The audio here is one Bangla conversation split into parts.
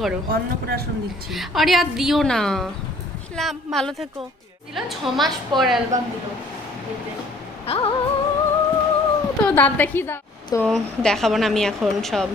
করো। অন্নপ্রাশন দিচ্ছি। আরে আর দিও না। ইসলাম ভালো থেকো। দিল ছ মাস পর অ্যালবাম দিল। তো দাঁত দেখি দাও। তো দেখাবো না আমি এখন সব।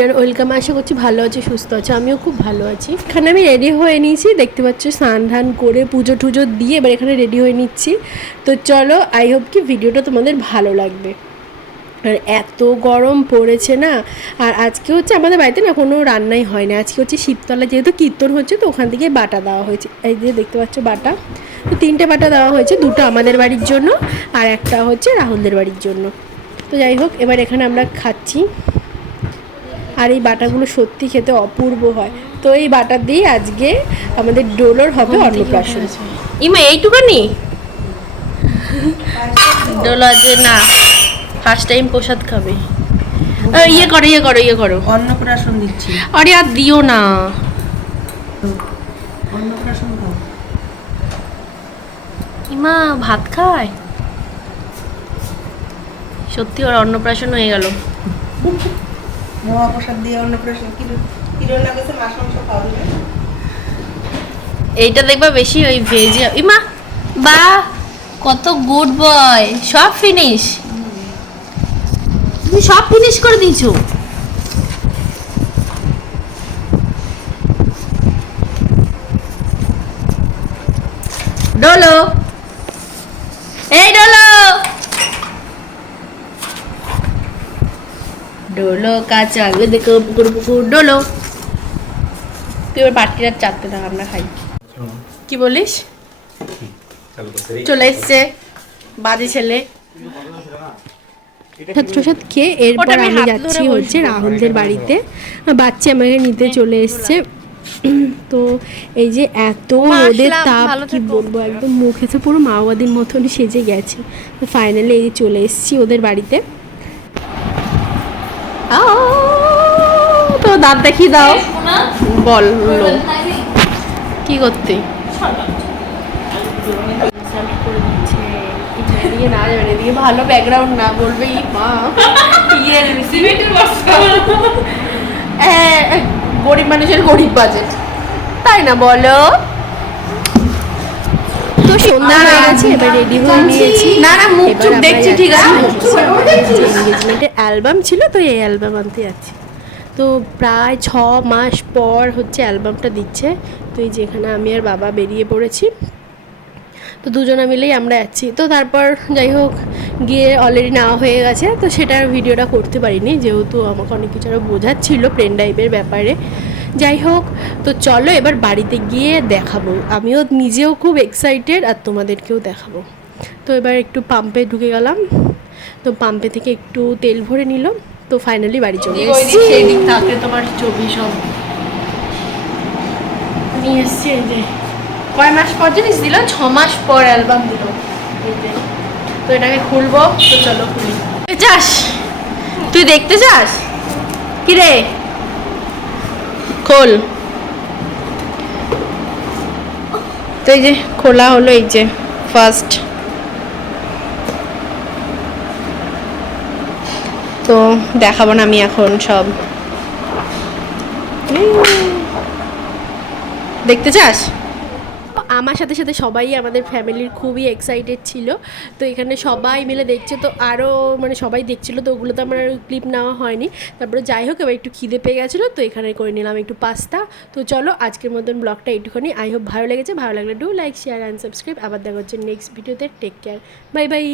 এভরিওয়ান ওয়েলকাম, আশা করছি ভালো আছে, সুস্থ আছে, আমিও খুব ভালো আছি। এখানে আমি রেডি হয়ে নিয়েছি, দেখতে পাচ্ছ, স্নান ধান করে পুজো টুজো দিয়ে এবার এখানে রেডি হয়ে নিচ্ছি। তো চলো আই হোপ কি ভিডিওটা তোমাদের ভালো লাগবে। আর এত গরম পড়েছে না, আর আজকে হচ্ছে আমাদের বাড়িতে না কোনো রান্নাই হয় না। আজকে হচ্ছে শীততলা যেহেতু কীর্তন হচ্ছে, তো ওখান থেকে বাটা দেওয়া হয়েছে। এই যে দেখতে পাচ্ছ বাটা। তো তিনটে বাটা দেওয়া হয়েছে, দুটো আমাদের বাড়ির জন্য আর একটা হচ্ছে রাহুলদের বাড়ির জন্য। তো যাই হোক, এবার এখানে আমরা খাচ্ছি। আর এই বাটাগুলো সত্যি খেতে অপূর্ব হয়। তো এই বাটা দিয়ে আজকে আমাদের ডোলোর হবে অন্নপ্রাশন। ইমা এইটুকানি? ডোলো যে না ফার্স্ট টাইম প্রসাদ খাবে। ইয়ে করো ইয়ে করো ইয়ে করো। অন্নপ্রাশন দিচ্ছি। আরে আর দিও না। অন্নপ্রাশন খাও। ইমা ভাত খায়? সত্যি ওর অন্নপ্রাশন হয়ে গেল। এইটা দেখবা বেশি ওই ভেজে ইমা, বা, কত গুড বয় সব ফিনিশ তুমি সব ফিনিশ করে দিয়েছ। ডোলো এই ডোলো ডোলো কাঁচা আলু দেখো পুকুর পুকুর ডোলো তুই এবার পাটির চারটে দাও আমরা খাই কি বলিস চলে এসছে বাজে ছেলে ছাত্রসাদ খেয়ে এরপর আমি যাচ্ছি হচ্ছে। রাহুলদের বাড়িতে। বাচ্চা আমাকে নিতে চলে এসছে। তো এই যে এত রোদের তাপ কি বলব একদম মুখে তো পুরো মাওবাদীর মতন সেজে গেছে। তো ফাইনালি এই যে চলে এসেছি ওদের বাড়িতে। তো দাঁত দেখি দাও। বল। কি করতে ভালো ব্যাকগ্রাউন্ড না বলবে ই মা ইয়ে গরিব মানুষের গরিব বাজেট তাই না বলো? তো সন্ধ্যা হয়ে গেছে এবার রেডি হয়ে নিয়েছি। না না মুখ চুপ দেখছি ঠিক আছে? অ্যালবাম ছিল তো এই অ্যালবাম আনতে যাচ্ছি। তো প্রায় ছ মাস পর হচ্ছে অ্যালবামটা দিচ্ছে। তো এই যেখানে আমি আর বাবা বেরিয়ে পড়েছি। তো দুজনে মিলেই আমরা যাচ্ছি। তো তারপর যাই হোক গিয়ে অলরেডি নেওয়া হয়ে গেছে। তো সেটার ভিডিওটা করতে পারিনি যেহেতু আমাকে অনেক কিছু আরও বোঝাচ্ছিল পেন ড্রাইভের ব্যাপারে। যাই হোক তো চলো এবার বাড়িতে গিয়ে দেখাবো। আমিও নিজেও খুব এক্সাইটেড আর তোমাদেরকেও দেখাবো। তো এবার একটু পাম্পে ঢুকে গেলাম। তো পাম্পে থেকে একটু তেল ভরে নিল। তো ফাইনালি বাড়ি চলে এসেছি। সেই দিক থাকে তোমার ছবি সব। নিয়ে এসছি এই যে। কয় মাস পর জিনিস দিল? ছ মাস পর অ্যালবাম দিল। তো এটাকে খুলবো। তো চলো খুলি। তুই চাস তুই দেখতে চাস? কি রে? খোল। তো এই যে খোলা হলো, এই যে ফার্স্ট তো দেখাবো না আমি এখন সব। দেখতে চাস? আমার সাথে সাথে সবাই আমাদের ফ্যামিলির খুবই এক্সাইটেড ছিল। তো এখানে সবাই মিলে দেখছে, তো আরও মানে সবাই দেখছিল, তো ওগুলো তো আমার ক্লিপ নেওয়া হয়নি। তারপরে যাই হোক, এবার একটু খিদে পেয়ে গেছিল, তো এখানে করে নিলাম একটু পাস্তা তো চলো, আজকের মতন ব্লগটা একটুখানি আই হোপ ভালো লেগেছে। ভালো লাগলে do like share and subscribe আবার দেখা হচ্ছে নেক্সট ভিডিওতে টেক কেয়ার বাই বাই